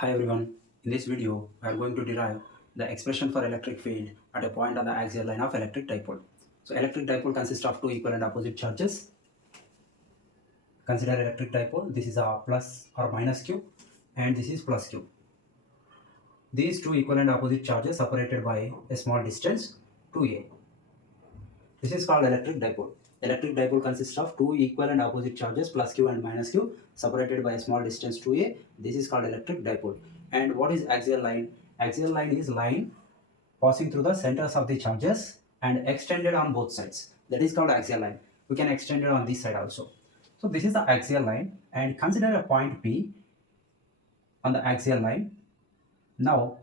Hi everyone, in this video we are going to derive the expression for electric field at a point on the axial line of electric dipole. So electric dipole consists of two equal and opposite charges. Consider electric dipole, this is a plus or minus q and this is plus q. These two equal and opposite charges separated by a small distance 2a. This is called electric dipole. Electric dipole consists of two equal and opposite charges plus q and minus q separated by a small distance 2a. This is called electric dipole. And what is axial line? Axial line is line passing through the centers of the charges and extended on both sides. That is called axial line. We can extend it on this side also. So this is the axial line, and consider a point P on the axial line. Now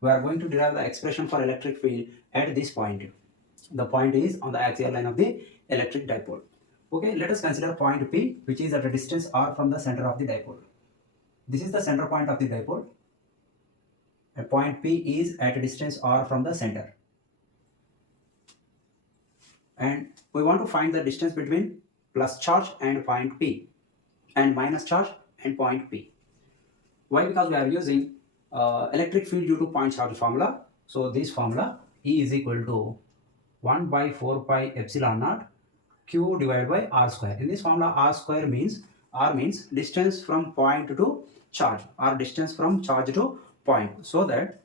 we are going to derive the expression for electric field at this point. The point is on the axial line of the electric dipole. Okay, let us consider point P, which is at a distance r from the center of the dipole. This is the center point of the dipole. And point P is at a distance r from the center. And we want to find the distance between plus charge and point P and minus charge and point P. Why? Because we are using electric field due to point charge formula. So this formula E is equal to 1 by 4 pi epsilon naught q divided by r square. In this formula, r means distance from point to charge, or distance from charge to point. So that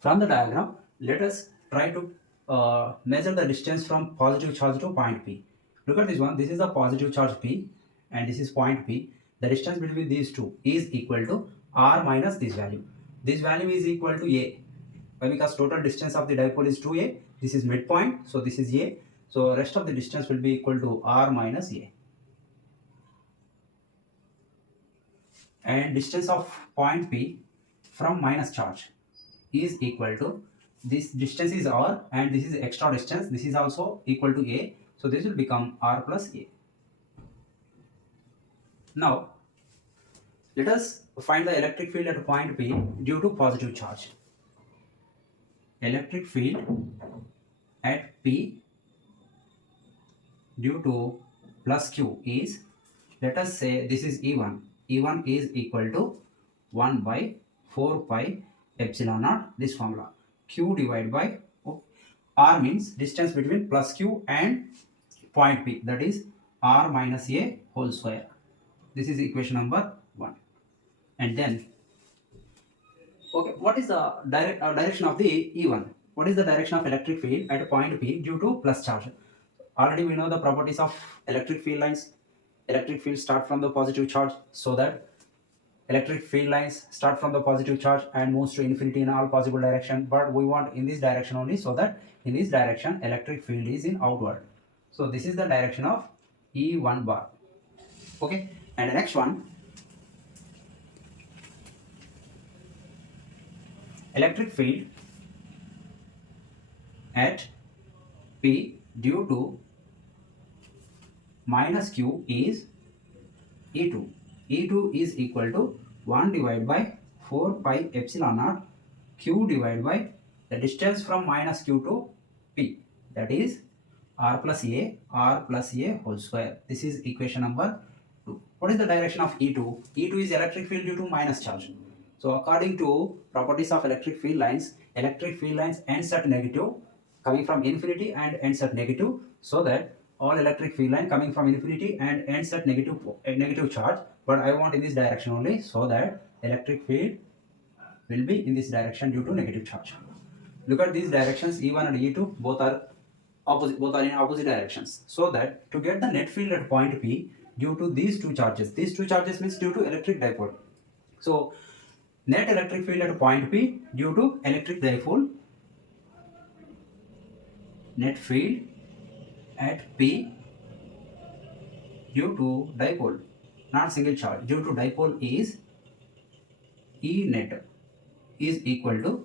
from the diagram, let us try to measure the distance from positive charge to point P. Look at this one. This is the positive charge P and this is point P. The distance between these two is equal to r minus this value. This value is equal to a. Why? Because total distance of the dipole is 2a. This is midpoint, so this is a. So rest of the distance will be equal to r minus a. And distance of point P from minus charge is equal to, this distance is r and this is extra distance, this is also equal to a. So this will become r plus a. Now let us find the electric field at point P due to positive charge. Electric field at P due to plus Q is, let us say this is E1. E1 is equal to 1 by 4 pi epsilon naught, this formula. Q divided by R means distance between plus Q and point P, that is R minus A whole square. This is equation number 1. And then, okay, what is the direction of the E1? What is the direction of electric field at point P due to plus charge? Already we know the properties of electric field lines. Electric fields start from the positive charge, so that electric field lines start from the positive charge and moves to infinity in all possible direction. But we want in this direction only, so that in this direction electric field is in outward. So this is the direction of E1 bar. Okay, and the next one, electric field at P due to minus Q is E2. E2 is equal to 1 divided by 4 pi epsilon naught Q divided by the distance from minus Q to P, that is r plus a whole square. This is equation number 2. What is the direction of E2? E2 is electric field due to minus charge. So according to properties of electric field lines ends at negative, coming from infinity and ends at negative, so that all electric field line coming from infinity and ends at negative charge. But I want in this direction only, so that electric field will be in this direction due to negative charge. Look at these directions, E1 and E2, both are in opposite directions. So that to get the net field at point P due to these two charges means due to electric dipole. So net electric field at point P due to electric dipole, net field at P due to dipole, not single charge, due to dipole is E net is equal to,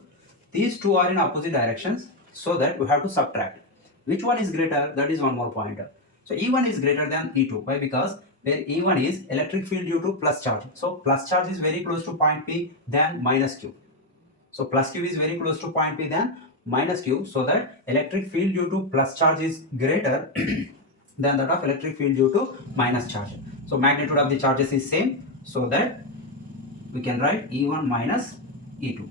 these two are in opposite directions, so that we have to subtract. Which one is greater? That is one more pointer. So E1 is greater than E2. Why? Because where E1 is electric field due to plus charge. So plus charge is very close to point P than minus Q. So plus Q is very close to point P than minus Q, so that electric field due to plus charge is greater than that of electric field due to minus charge. So magnitude of the charges is same, so that we can write E1 minus E2.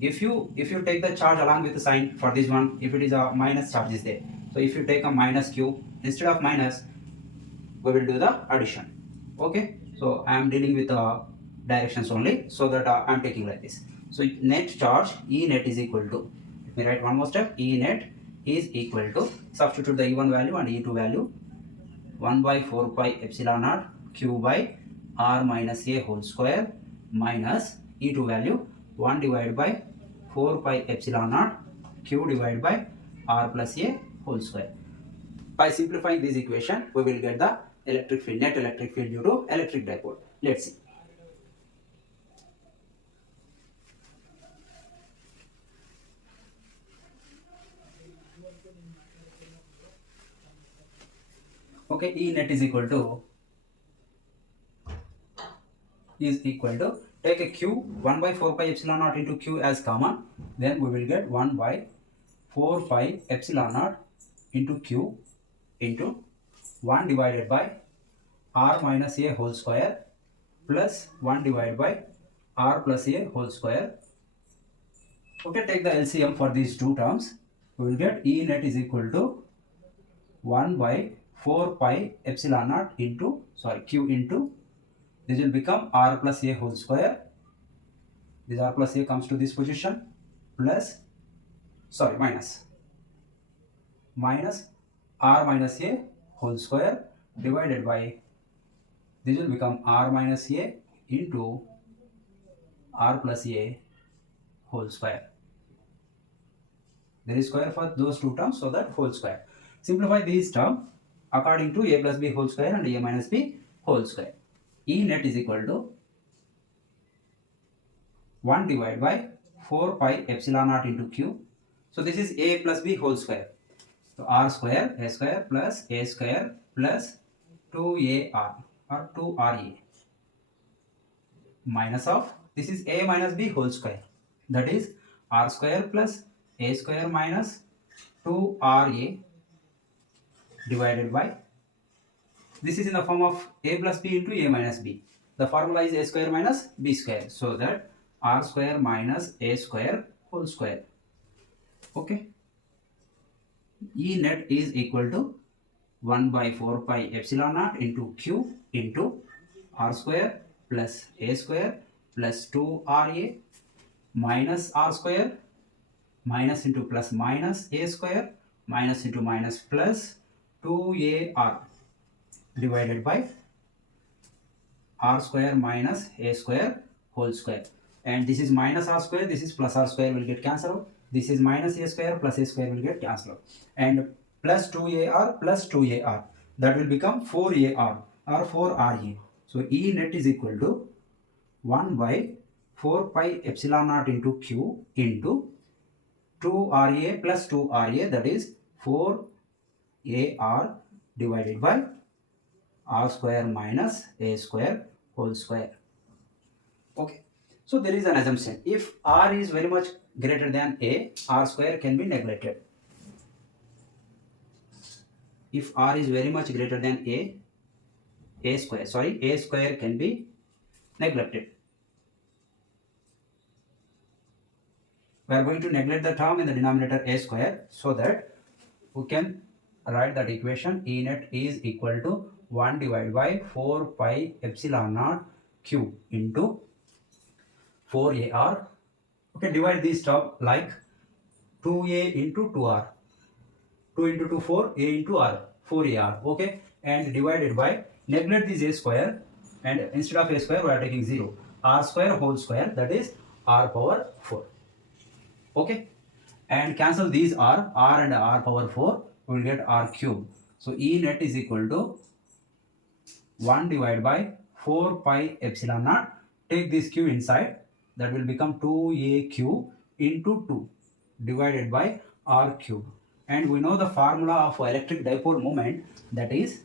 If you take the charge along with the sign for this one, if it is a minus charge is there, so if you take a minus q, instead of minus we will do the addition. Okay, so I am dealing with the directions only, so that I am taking like this. So net charge E net is equal to, let me write one more step, E net is equal to, substitute the E1 value and E2 value, 1 by 4 pi epsilon naught q by r minus a whole square minus E2 value 1 divided by 4 pi epsilon naught q divided by r plus a whole square. By simplifying this equation, we will get the electric field, net electric field due to electric dipole. Let's see. Okay, E net is equal to take a q 1 by 4 pi epsilon naught into q as common, then we will get 1 by 4 pi epsilon naught into q into 1 divided by r minus a whole square plus 1 divided by r plus a whole square. Okay, take the LCM for these two terms. We will get E net is equal to 1 by 4 pi epsilon naught into, q into, this will become r plus a whole square. This r plus a comes to this position plus, minus r minus a whole square divided by, this will become r minus a into r plus a whole square. There is square for those two terms, so that whole square. Simplify these terms according to a plus b whole square and a minus b whole square. E net is equal to 1 divided by 4 pi epsilon naught into q. So this is a plus b whole square. So r square, a square plus 2ar or 2ra minus of, this is a minus b whole square, that is r square plus a square minus 2ra divided by, this is in the form of a plus b into a minus b. The formula is a square minus b square, so that r square minus a square whole square. Okay, E net is equal to 1 by 4 pi epsilon naught into q into r square plus a square plus 2ra minus r square, minus into plus minus a square, minus into minus plus 2ar divided by r square minus a square whole square. And this is minus r square, this is plus r square will get cancelled out. This is minus a square plus a square will get cancelled out. And plus 2ar plus 2ar, that will become 4ar or 4ra. So E net is equal to 1 by 4 pi epsilon naught into q into 2ra plus 2ra, that is 4ar divided by r square minus a square whole square. Okay, so there is an assumption, if r is very much greater than a, r square can be neglected. If r is very much greater than a square can be neglected. We are going to neglect the term in the denominator a square, so that we can write that equation E net is equal to 1 divided by 4 pi epsilon naught q into 4ar. Okay, divide this term like 2a into 2r, 2 into 2 4, a into r, 4ar. Okay, and divided by, neglect this a square, and instead of a square we are taking 0, r square whole square, that is r power 4. Okay, and cancel these r and r power 4, we will get r cube. So E net is equal to 1 divided by 4 pi epsilon naught, take this q inside, that will become 2aq into 2 divided by r cube. And we know the formula of electric dipole moment, that is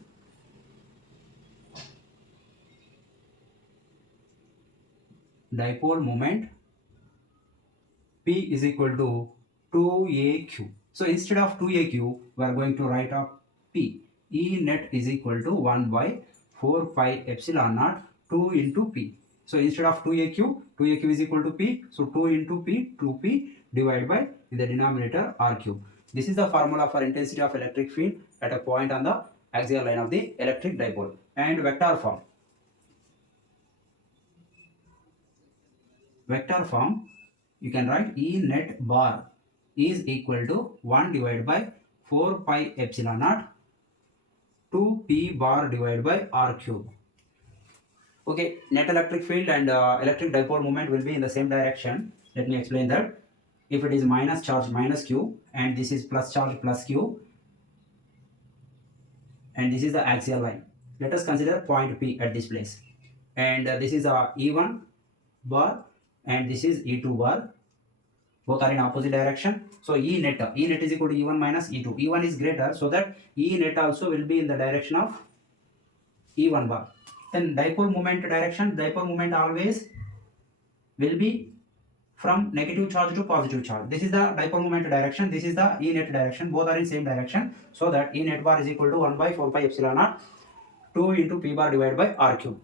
dipole moment P is equal to 2aq. So instead of 2aq, we are going to write up P. E net is equal to 1 by 4 pi epsilon naught 2 into P. So instead of 2aq, 2aq is equal to P. So 2 into P, 2P divided by in the denominator R cube. This is the formula for intensity of electric field at a point on the axial line of the electric dipole. And vector form, you can write E net bar is equal to 1 divided by 4 pi epsilon naught 2 P bar divided by R cube. Okay, net electric field and electric dipole moment will be in the same direction. Let me explain that. If it is minus charge minus q and this is plus charge plus q and this is the axial line. Let us consider point P at this place. And this is E1 bar and this is E2 bar. Both are in opposite direction. So E net is equal to E1 minus E2. E1 is greater, so that E net also will be in the direction of E1 bar. Then dipole moment direction, dipole moment always will be from negative charge to positive charge. This is the dipole moment direction, this is the E net direction, both are in same direction. So that E net bar is equal to 1 by 4 pi epsilon naught 2 into P bar divided by R cube.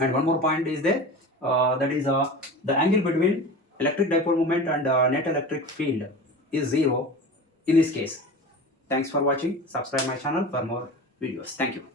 And one more point is there, that is the angle between electric dipole moment and net electric field is 0 in this case. Thanks for watching. Subscribe my channel for more videos. Thank you.